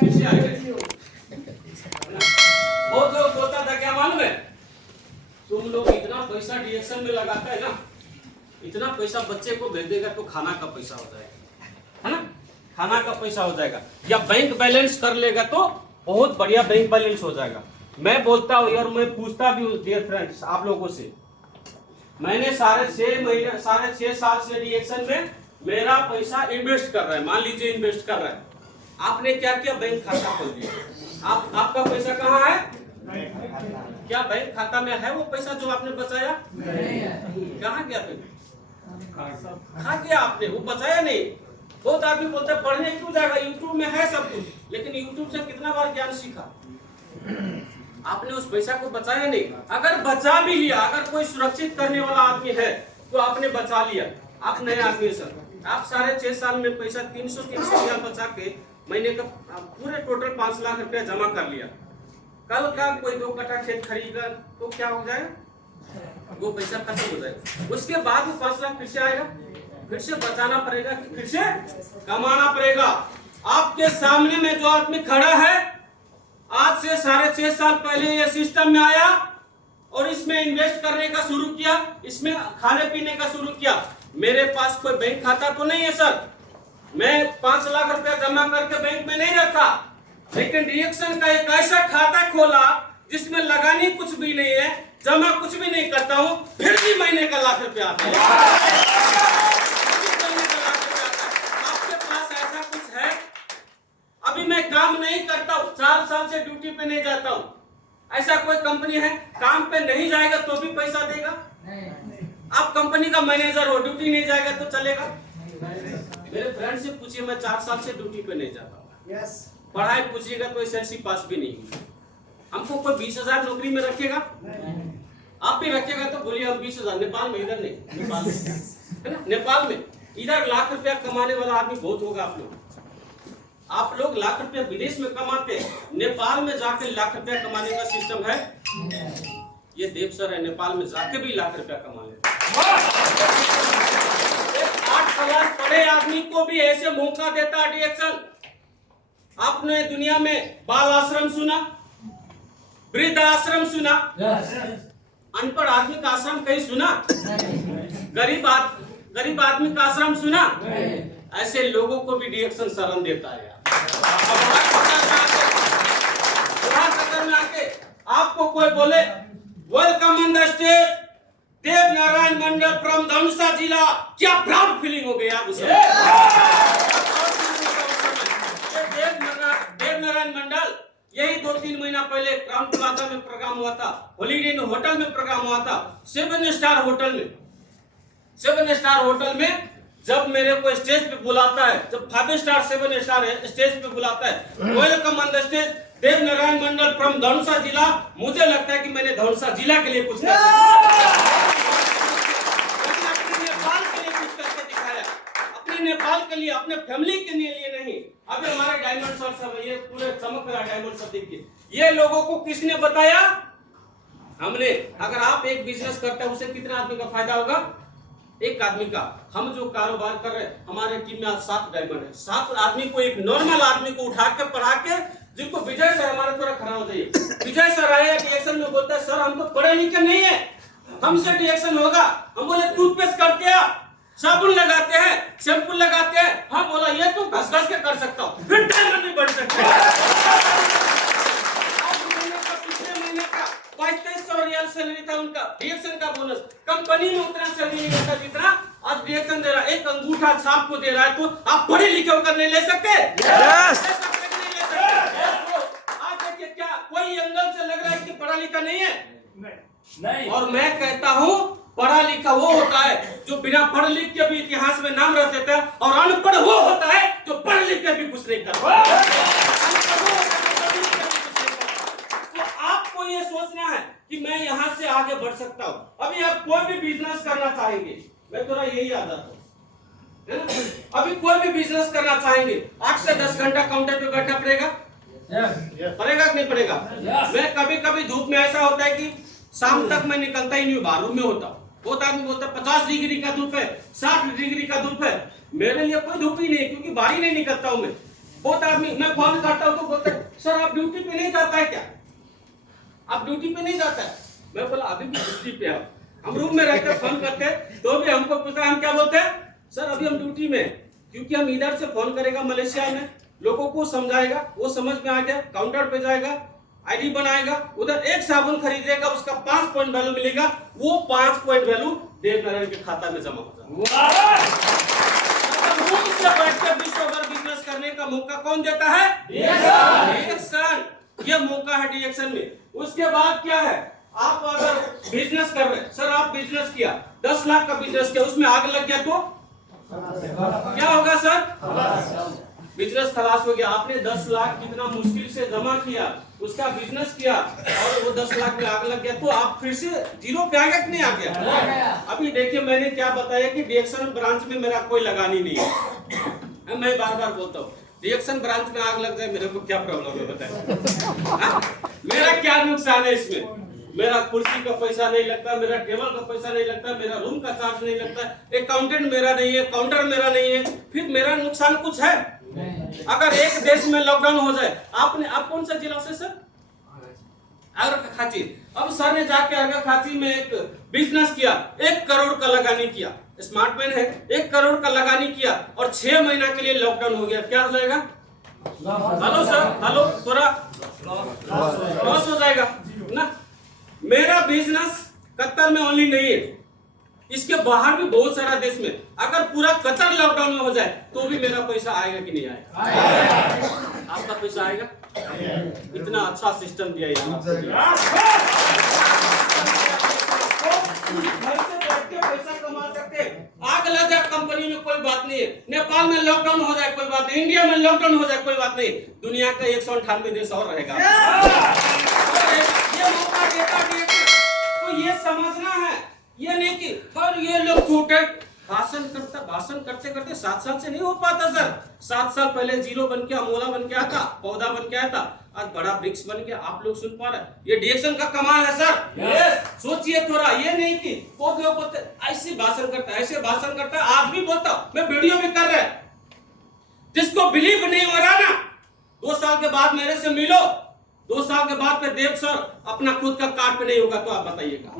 कैसे आ गए? बहुत लोग बोलता था क्या मालूम है, तुम लोग इतना पैसा डिएक्शन में लगाता है ना, इतना पैसा बच्चे को भेज देगा तो खाना का पैसा हो जाएगा, है ना, खाना का पैसा हो जाएगा, या बैंक बैलेंस कर लेगा तो बहुत बढ़िया बैंक बैलेंस हो जाएगा। मैं बोलता हूँ यार, मैं पूछता भी हूँ डियर फ्रेंड्स आप लोगों से, मैंने साढ़े 6 साल से डिएक्शन में मेरा पैसा इन्वेस्ट कर रहा है, मान लीजिए इन्वेस्ट कर रहा है, आपने क्या किया, बैंक खाता खोल दिया, आपका पैसा कहाँ है, क्या बैंक खाता में है वो पैसा जो आपने बचाया? कहाँ गया फिर? खा गया आपने, वो बचाया नहीं। बहुत आदमी बोलते हैं पढ़ने क्यों जाएगा, यूट्यूब में है सब कुछ, लेकिन यूट्यूब से कितना बार ज्ञान सीखा, आपने उस पैसा को बचाया नहीं। अगर बचा भी लिया, अगर कोई सुरक्षित करने वाला आदमी है तो आपने बचा लिया, आप नए आदमी है सर, आप साढ़े 6 साल में पैसा 300 हजार बचा के महीने का पूरे टोटल 5 लाख रुपया जमा कर लिया। कल का कोई 2 कट्ठा खेत खरीदेगा तो क्या हो जाएगा, वो पैसा खत्म हो जाएगा, उसके बाद वो 5 लाख फिर से आएगा, फिर से बचाना पड़ेगा, फिर से कमाना पड़ेगा। आपके सामने में जो आदमी खड़ा है, आज से साढ़े 6 साल पहले ये सिस्टम में आया और इसमें इन्वेस्ट करने का शुरू किया, इसमें खाने पीने का शुरू किया। मेरे पास कोई बैंक खाता तो नहीं है सर, मैं 5 लाख रुपया जमा करके बैंक में नहीं रखा, लेकिन डिएक्शन का एक ऐसा खाता खोला जिसमें लगानी कुछ भी नहीं है, जमा कुछ भी नहीं करता हूं, फिर भी महीने का लाख रुपया आता है। आपके पास ऐसा कुछ है? अभी मैं काम नहीं करता हूं, 4 साल से ड्यूटी पे नहीं जाता हूं, ऐसा कोई कंपनी है काम पे नहीं जाएगा तो भी पैसा देगा? आप कंपनी का मैनेजर हो, ड्यूटी नहीं जाएगा तो चलेगा? मेरे फ्रेंड से पूछिए, मैं 4 साल से ड्यूटी पे नहीं जाता हूँ, पढ़ाई पूछिएगा तो एसएलसी पास भी नहीं हुई। हमको कोई 20,000 नौकरी में रखेगा? आप भी रखेगा तो बोलिए हम 20,000, नेपाल में, इधर नहीं, नेपाल में, है ना, नेपाल में इधर लाख रुपया कमाने वाला आदमी बहुत होगा। आप लोग लाख रुपया विदेश में कमाते हैं, नेपाल में जाके लाख रुपया कमाने का सिस्टम है। ये देव सर है, नेपाल में जाके भी लाख रुपया कमा लेते। 8 क्लास पढ़े आदमी को भी ऐसे मौका देता डिएक्शन। आपने दुनिया में बाल आश्रम सुना, वृद्ध आश्रम सुना, अनपढ़ आदमी का आश्रम कहीं सुना, गरीब आदमी का आश्रम सुना? ऐसे लोगों को भी डिएक्शन शरण देता है। में आके आपको कोई बोले welcome on the stage Dev Narayan Mandal from Dhanusha जिला, क्या प्राउड फीलिंग हो गया उसे। देव नारायण मंडल यही 2-3 महीना पहले क्राउन प्लाजा में प्रोग्राम हुआ था, हॉलीडे इन होटल में प्रोग्राम हुआ था, 7 स्टार होटल में। 7 स्टार होटल में जब मेरे को स्टेज पे बुलाता है, जब 5 स्टार 7 स्टार स्टेज पे बुलाता है, welcome on the stage Dev Narayan Mandal from Dhanusha जिला, मुझे लगता है कि मैंने धनुषा जिला के लिए कुछ नेपाल के लिए कुछ करके दिखाया, अपने नेपाल के लिए, अपने फैमिली के लिए नहीं। अभी हमारे डायमंड सर सब ये पूरे चमक रहा डायमंड सब देखिए, ये लोगों को किसने बताया? हमने। अगर आप एक बिजनेस करते हैं, उसे कितना आदमी का फायदा होगा? एक आदमी का। हम जो कारोबार कर रहे हैं, हमारे टीम में 7 डायमंड है, 7 आदमी को, एक नॉर्मल आदमी को उठा के पढ़ा के, जिनको विजय सर, हमारे थोड़ा खड़ा हो जाइए, विजय सर आए डिएक्शन में, बोलता है सर हम तो पढ़े लिखे नहीं है, हमसे डिएक्शन होगा। हम बोले टूथपेस्ट करते हैं, साबुन लगाते हैं, शैम्पू लगाते हैं, हम बोला ये तो घस-घस के कर सकता हूँ, फिर डायमंड भी बढ़ सकते हैं। पिछले महीने का 2200 रियल सैलरी था उनका, डिएक्शन का बोनस। कंपनी में उतना सैलरी नहीं होता जितना आज डिएक्शन दे रहा है। एक अंगूठा छाप को दे रहा है, तो आप पढ़े लिखे होकर नहीं ले सकते? आज देखिए क्या कोई एंगल से लग रहा है कि पढ़ा लिखा नहीं है? नहीं। और मैं कहता हूँ पढ़ा लिखा वो होता है जो बिना पढ़ लिख के भी इतिहास में नाम रख देता है, और अनपढ़ वो होता है जो पढ़ लिख के भी कुछ नहीं करता। तो आपको ये सोचना है कि मैं यहाँ से आगे बढ़ सकता हूँ। अभी आप कोई भी बिजनेस करना चाहेंगे, मैं थोड़ा यही आदत हूँ, अभी कोई भी बिजनेस करना चाहेंगे, 8 से 10 घंटा काउंटर पे बैठना पड़ेगा, पड़ेगा कि नहीं पड़ेगा? मैं कभी कभी धूप में ऐसा होता है कि शाम तक मैं निकलता ही नहीं, बाहर में होता हूँ। बहुत आदमी बोलता है 50 डिग्री का धूप है, 60 डिग्री का धूप है, मेरे लिए कोई धूप ही नहीं, क्योंकि बाहर ही नहीं निकलता हूँ मैं। बहुत आदमी, मैं फोन करता हूँ तो बोलते सर आप ड्यूटी पे नहीं जाता है क्या, आप ड्यूटी पे नहीं जाता है। मैं बोला अभी भी ड्यूटी पे आओ। हम रूम में रहकर फोन करते तो भी हमको पूछा, हम क्या बोलते हैं सर अभी हम ड्यूटी में, क्योंकि हम इधर से फोन करेगा मलेशिया में, लोगों को समझाएगा, वो समझ में आ गया, काउंटर पे जाएगा, आईडी बनाएगा, उधर एक साबुन खरीदेगा, उसका 5 पॉइंट वैल्यू मिलेगा, वो 5 पॉइंट वैल्यू देव नारायण के खाता में जमा हो जाएगा। विश्व भर बिजनेस करने का मौका कौन देता है? डीएक्शन। ये मौका है डीएक्शन में। उसके बाद क्या है, आप अगर बिजनेस कर रहे, सर आप बिजनेस किया 10 लाख का बिजनेस किया, उसमें आग लग गया तो क्या होगा सर? बिजनेस खलास हो गया। आपने 10 लाख कितना मुश्किल से जमा किया, उसका बिजनेस किया और वो 10 लाख में आग लग गया, तो आप फिर से जीरो पे आ गया कि नहीं आ गया? अभी देखिए मैंने क्या बताया कि डीएक्शन ब्रांच में मेरा कोई लगानी नहीं है। मैं बार बार बोलता हूँ डीएक्शन ब्रांच में आग लग जाए मेरे को क्या प्रॉब्लम है बताए? मेरा क्या नुकसान है इसमें? मेरा कुर्सी का पैसा नहीं लगता, मेरा टेबल का पैसा नहीं लगता, मेरा रूम का चार्ज नहीं लगता, अकाउंटेंट मेरा नहीं है, काउंटर मेरा नहीं है, फिर मेरा नुकसान कुछ है? अगर एक देश में लॉकडाउन हो जाए, आप कौन सा जिला से सर? अर्घाखांची। अब सर ने जाके अर्घाखांची में एक बिजनेस किया, 1 करोड़ का लगानी किया, स्मार्टमैन है, 1 करोड़ का लगानी किया और 6 महीना के लिए लॉकडाउन हो गया, क्या हो जाएगा? हेलो सर, हेलो, थोड़ा लॉस हो जाएगा ना। मेरा बिजनेस कतर में ओनली नहीं है, इसके बाहर भी बहुत सारा देश में, अगर पूरा कतर लॉकडाउन में हो जाए तो भी मेरा पैसा आएगा कि नहीं आएगा? आपका पैसा आएगा? इतना अच्छा सिस्टम दिया है, पैसा कमा सकते। आग लग जाए कंपनी में कोई बात नहीं है, नेपाल में लॉकडाउन हो जाए कोई बात नहीं, इंडिया में लॉकडाउन हो जाए कोई बात नहीं, दुनिया का 198 देश और रहेगा। ये मौका देता है, तो ये समझना है, ये नहीं कि पर ये लोग छोटे भाषण करते करते 7 साल से नहीं हो पाता सर। 7 साल पहले जीरो बन के अमोला बन के आता, पौधा बन के आता, आज बड़ा वृक्ष बन के आप लोग सुन पा रहे हैं। ये डीएक्शन का कमाल है सर। सोचिए थोड़ा, ये नहीं कि बोलते ऐसे भाषण करता है, ऐसे भाषण करता है, आज भी बोलता हूं, मैं वीडियो भी कर रहा है। जिसको बिलीव नहीं हो रहा ना, 2 साल के बाद मेरे से मिलो, 2 साल के बाद पे देव सर अपना खुद का कार्ड पे नहीं होगा तो आप बताइएगा।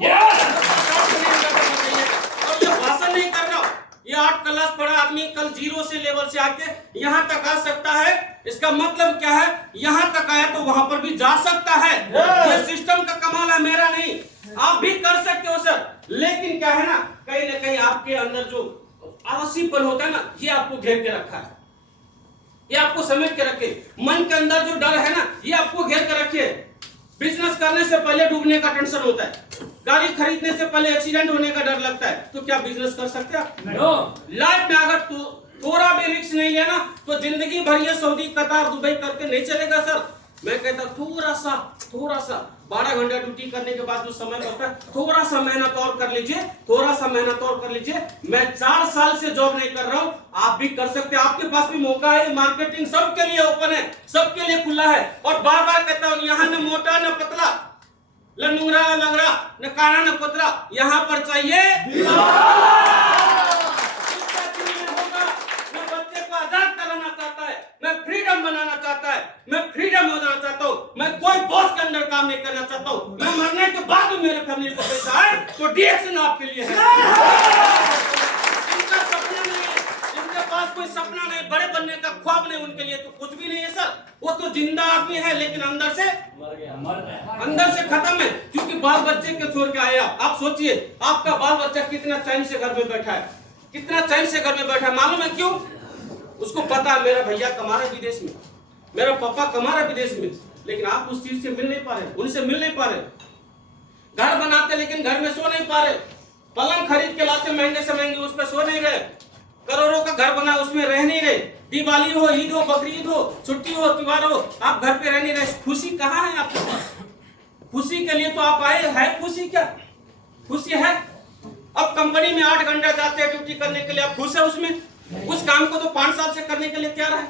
और ये भाषण नहीं कर रहा, ये 8 क्लास पढ़ा आदमी कल 0 से लेवल से आके यहाँ तक आ सकता है। इसका मतलब क्या है, यहाँ तक आया तो वहां पर भी जा सकता है। ये सिस्टम का कमाल है, मेरा नहीं। आप भी कर सकते हो सर, लेकिन क्या है ना कहीं आपके अंदर जो आलसीपन होता है ना, ये आपको घेर के रखा है, ये आपको समेट के रखे। मन के अंदर जो डर है ना, ये आपको घेर के रखे। बिजनेस करने से पहले डूबने का टेंशन होता है, गाड़ी खरीदने से पहले एक्सीडेंट होने का डर लगता है, तो क्या बिजनेस कर सकते हैं? नो। लाइफ में अगर थोड़ा भी रिस्क नहीं लेना तो जिंदगी भर ये सऊदी, कतार, दुबई करके नहीं चलेगा सर। मैं कहता थोड़ा सा 12 घंटा ड्यूटी करने के बाद जो समय बचता है, थोड़ा सा मेहनत और कर लीजिए, थोड़ा सा मेहनत और कर लीजिए। मैं 4 साल से जॉब नहीं कर रहा हूं, आप भी कर सकते हैं, आपके पास भी मौका है। मार्केटिंग सबके लिए ओपन है, सबके लिए खुला है। और बार बार कहता हूं, यहाँ न मोटा न पतला, न लुंगरा न लंगड़ा, न काना न पतला, यहाँ पर चाहिए मैं फ्रीडम बनाना चाहता है, मैं फ्रीडम हो जाना चाहता हूँ, मैं कोई बॉस के अंदर काम नहीं करना चाहता हूँ। मैं मरने के बाद मेरे फैमिली को पैसा आए तो डीएक्शन आपके लिए है। इनका सपना नहीं है, इनके पास कोई सपना नहीं, बड़े बनने का ख्वाब नहीं, उनके लिए तो कुछ भी नहीं है सर। वो तो जिंदा आदमी है लेकिन अंदर से मर गया, अंदर से खत्म है, क्योंकि बाल बच्चे के छोड़ के आए। आप सोचिए, आपका बाल बच्चा कितना चैन से घर में बैठा है, कितना चैन से घर में बैठा है। मालूम है क्यों? उसको पता है मेरा भैया कमा रहा है विदेश में, मेरा पापा कमा रहा है विदेश में, लेकिन आप उस चीज से मिल नहीं पा रहे, उनसे मिल नहीं पा रहे। घर बनाते लेकिन घर में सो नहीं पा रहे, पलंग खरीद के लाते महंगे से महंगे, उस पर सो नहीं रहे। करोड़ों का घर बना, उसमें रह नहीं रहे। दिवाली हो, ईद हो, बकरी ईद हो, छुट्टी हो, त्योहार हो, आप घर पे रह नहीं रहे। खुशी कहाँ है आपके पास? खुशी के लिए तो आप आए हैं, खुशी क्या? खुशी है? अब कंपनी में 8 घंटा जाते हैं ड्यूटी करने के लिए, आप खुश है उसमें? उस काम को तो 5 साल से करने के लिए तैयार है,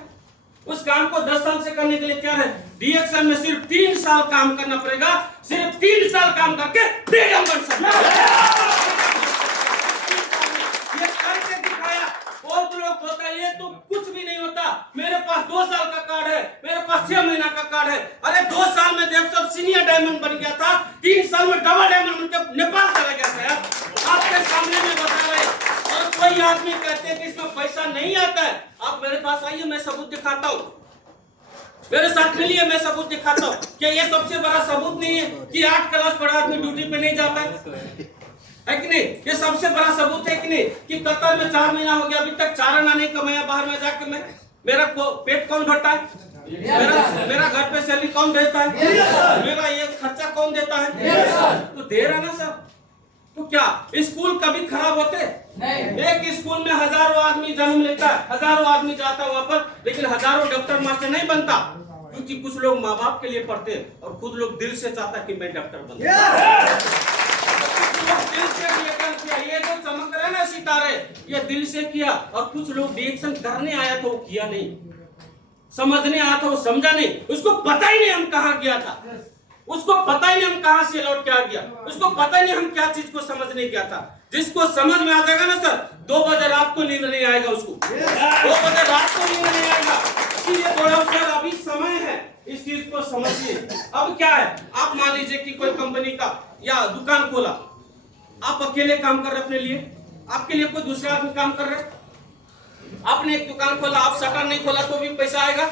उस काम को 10 साल से करने के लिए तैयार है। डीएक्शन में सिर्फ 3 साल काम करना पड़ेगा, सिर्फ 3 साल काम करके फ्रीडम बन सकता है। ये करके दिखाया। बहुत लोग बोलता है ये तो कुछ भी नहीं होता। मेरे पास 2 साल का कार्ड है, मेरे पास 6 महीना का कार्ड है। अरे 2 साल में देख सर सीनियर डायमंड बन गया था, 3 साल में डबल डायमंड बनकर नेपाल चला गया था यार, आपके सामने में बता रहे। और कोई आदमी कहते हैं कि इसमें पैसा नहीं आता है, आप मेरे पास आइए, मैं सबूत दिखाता हूँ, मेरे साथ मिलिए, मैं सबूत दिखाता हूँ। क्या ये सबसे बड़ा सबूत नहीं है कि 8 क्लास पढ़ा आदमी ड्यूटी पे नहीं जाता है कि नहीं? ये सबसे बड़ा सबूत है कि नहीं कि कतर में 4 महीना हो गया, अभी तक 4 आना नहीं कमाया, बाहर में जाकर मैं मेरा पेट कौन भरता है? मेरा घर पे सैलरी कौन भेजता है? मेरा ये खर्चा कौन देता है? तो दे रहा ना सर। तो क्या स्कूल कभी खराब होते? नहीं। एक स्कूल में हजारों आदमी जन्म लेता है, हजारों आदमी जाता है वहां पर, लेकिन हजारों डॉक्टर मास्टर नहीं बनता, क्योंकि कुछ लोग माँ बाप के लिए पढ़ते हैं और खुद लोग दिल से चाहता कि मैं डॉक्टर बनूं। दिल से किया, ये जो चमक रहे ना सितारे, ये दिल से किया। और कुछ लोग रिएक्शन करने आया था, वो किया नहीं, समझने आया था, वो समझा नहीं, उसको पता ही नहीं हम कहाँ गया था, उसको पता ही नहीं हम कहां से लौट के आ गया, उसको पता ही नहीं हम क्या चीज को समझने गया था। जिसको समझ में आ जाएगा ना सर, 2 बजे रात को नींद नहीं आएगा उसको, 2 बजे रात को नींद नहीं आएगा। इसलिए बोला सर अभी समय है, इस चीज को समझिए। अब क्या है, आप मान लीजिए कि कोई कंपनी का या दुकान खोला, आप अकेले काम कर रहे अपने लिए, आपके लिए कोई दूसरा आदमी काम कर रहे, आपने एक दुकान खोला, आप शटर नहीं खोला तो भी पैसा आएगा।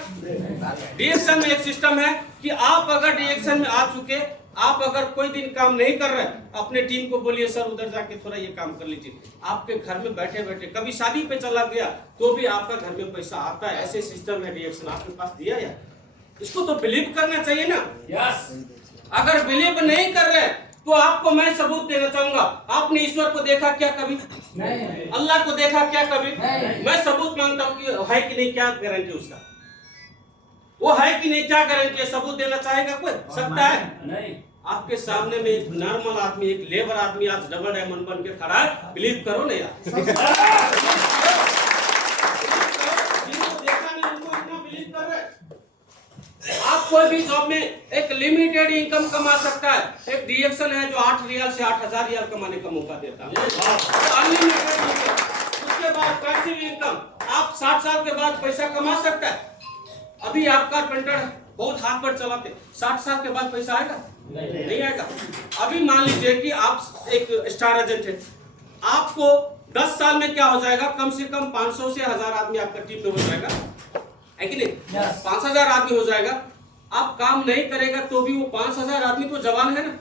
डीएक्शन में एक सिस्टम है कि आप अगर डीएक्शन में आ चुके, आप अगर कोई दिन काम नहीं कर रहे, अपने टीम को बोलिए सर उधर जाके थोड़ा ये काम कर लीजिए, आपके घर में बैठे बैठे, कभी शादी पे चला गया तो भी आपका घर में पैसा आता है। ऐसे सिस्टम है डीएक्शन, आपके पास दिया है, इसको तो बिलीव करना चाहिए ना। यस। अगर बिलीव नहीं कर रहे तो आपको मैं सबूत देना चाहूंगा। आपने ईश्वर को देखा क्या कभी? नहीं। अल्लाह को देखा क्या कभी? नहीं। मैं सबूत मांगता हूँ कि है कि नहीं, क्या गारंटी उसका, वो है कि नहीं, क्या गारंटी है? सबूत देना चाहेगा कोई? सकता है? नहीं। आपके सामने में एक नॉर्मल आदमी, एक लेबर आदमी आज डबल डायमंड बन के खड़ा है, बिलीव करो ना यार। जिनको देखा नहीं उनको इतना बिलीव कर रहे। आप कोई भी जॉब में एक लिमिटेड इनकम कमा सकता है। एक डीएक्शन है जो 8 रियाल से 8000 रियाल कमाने का मौका देता है, अनलिमिटेड इनकम। उसके बाद पैसिव इनकम, आप 60 साल के बाद पैसा कमा सकता है। अभी आप कारपेंटर बहुत हाथ पर चलाते, 60 साल के बाद पैसा आएगा? नहीं आएगा। अभी मान लीजिए कि आप एक स्टार एजेंट है, आपको 10 साल में क्या हो जाएगा, कम से कम 500 से 1000 आदमी आपका टीम में हो जाएगा, है कि नहीं? 5000 आदमी हो जाएगा। आप काम नहीं करेगा तो भी वो 5000 आदमी तो जवान है ना,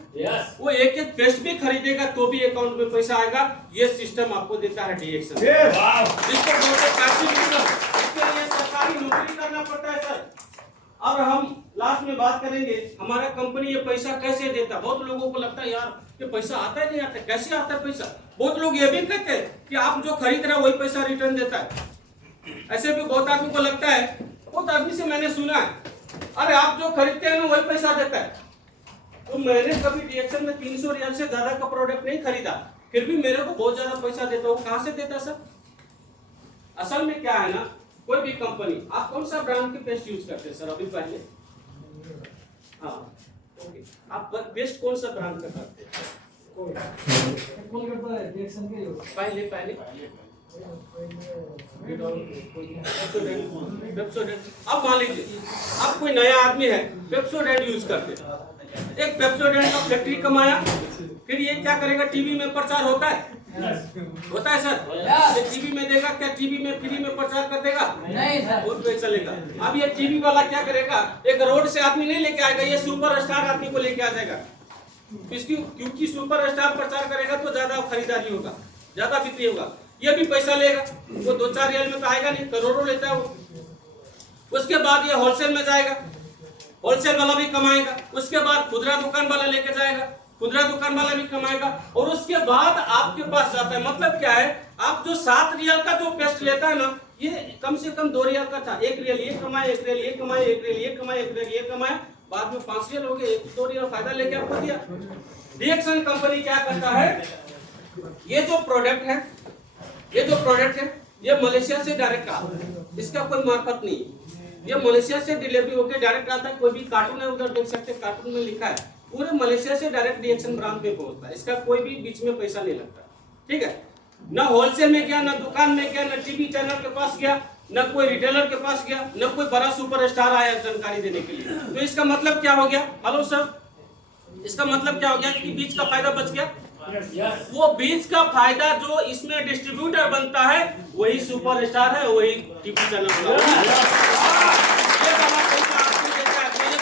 वो एक एक पेस्ट भी खरीदेगा तो भी अकाउंट में पैसा आएगा। ये सिस्टम आपको देता है डीएक्शन, जिसको बोलते हैं पैसिव इनकम। इसके लिए सरकारी नौकरी करना पड़ता है सर। और हम लास्ट में बात करेंगे हमारा कंपनी ये पैसा कैसे देता। बहुत लोगों को लगता है यार ये पैसा आता है नहीं आता, कैसे आता है पैसा? बहुत लोग ये भी कहते हैं कि आप जो खरीद रहे हो वही पैसा रिटर्न देता है। ऐसे भी बहुत आदमी को लगता है, बहुत आदमी से मैंने सुना है, अरे आप जो खरीदते हैं ना वही पैसा देता है। तो मैंने कभी डीएक्शन में 300 रियाल से ज्यादा का प्रोडक्ट नहीं खरीदा, फिर भी मेरे को बहुत ज्यादा पैसा देता हूँ। कहाँ से देता सर? असल में क्या है ना, कोई भी कंपनी, आप कौन सा ब्रांड के पेस्ट यूज करते हैं सर? अभी पहले हाँ ओके, आप पेस्ट कौन सा ब्रांड का करते हैं? पहले अब मान लीजिए अब कोई नया आदमी है, पेप्सोडेंट यूज करते, एक पेप्सोडेंट का फैक्ट्री कमाया, फिर ये क्या करेगा, टीवी में प्रचार होता है, होता है सर? ये टीवी में देगा क्या? टीवी में फ्री में प्रचार कर देगा? नहीं सर, बहुत पैसा चलेगा। अब ये टीवी वाला क्या करेगा, एक रोड से आदमी नहीं लेके आएगा, ये सुपर स्टार आदमी को लेके आ जाएगा। क्योंकि सुपर स्टार प्रचार करेगा तो ज्यादा खरीदारी होगा, ज्यादा बिक्री होगा, ये भी पैसा लेगा। वो 2-4 रियल में तो आएगा नहीं, करोड़ों लेता है वो। उसके बाद ये होलसेल में जाएगा, होलसेल वाला भी कमाएगा। उसके बाद खुदरा दुकान वाला लेके जाएगा, खुदरा दुकान वाला भी कमाएगा। और उसके बाद आपके पास जाता है। मतलब क्या है, आप जो 7 रियल का जो पेस्ट लेता है ना, ये कम से कम 2 रियल का था। 1 रियल ये कमाए, 1 रियल ये कमाए, 1 रियल ये कमाए, 1 रियल ये कमाए, बाद में 5 रियल हो गए, 2 रियल फायदा लेके आपको दिया। डीएक्शन कंपनी क्या करता है, ये जो प्रोडक्ट है, ये मलेशिया से डायरेक्ट आता है, इसका कोई मार्फत नहीं। ये मलेशिया से डिलीवरी होकर डायरेक्ट आता है। कोई भी कार्टून है उधर देख सकते हैं, कार्टून में लिखा है, पूरे मलेशिया से डायरेक्ट डीएक्शन ब्रांड पे पहुंचता है। इसका कोई भी बीच में पैसा नहीं लगता, ठीक है? ना होलसेल में गया, ना दुकान में गया, ना टीवी चैनल के पास गया, न कोई रिटेलर के पास गया, न कोई बड़ा सुपरस्टार आया जानकारी देने के लिए। तो इसका मतलब क्या हो गया? हेलो सर, इसका मतलब क्या हो गया कि बीच का फायदा बच गया। वो बीच का फायदा जो इसमें डिस्ट्रीब्यूटर बनता है वही सुपरस्टार है, वही टीवी चैनल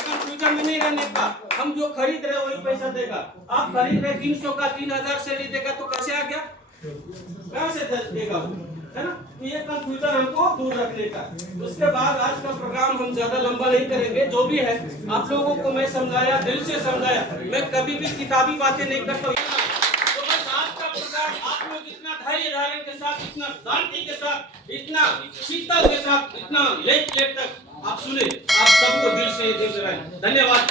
कंफ्यूजन में नहीं रहने का। हम जो खरीद रहे वही पैसा देगा। आप खरीद रहे 300 का 3000 से नहीं देगा तो कैसे आ गया? कहां से देगा वो, है ना? तो ये कंफ्यूजन हमको दूर रखने का। उसके बाद आज का प्रोग्राम हम ज्यादा लंबा नहीं करेंगे। जो भी है आप लोगों को मैं समझाया, दिल से समझाया। मैं कभी भी किताबी बातें नहीं करता हूँ। तो बस आज का प्रोग्राम आप लोग इतना धैर्य धारण के साथ, इतना शांति के साथ, इतना शीतल के साथ, इतना लेट तक आप सुने। आप सबको दिल से धन्यवाद।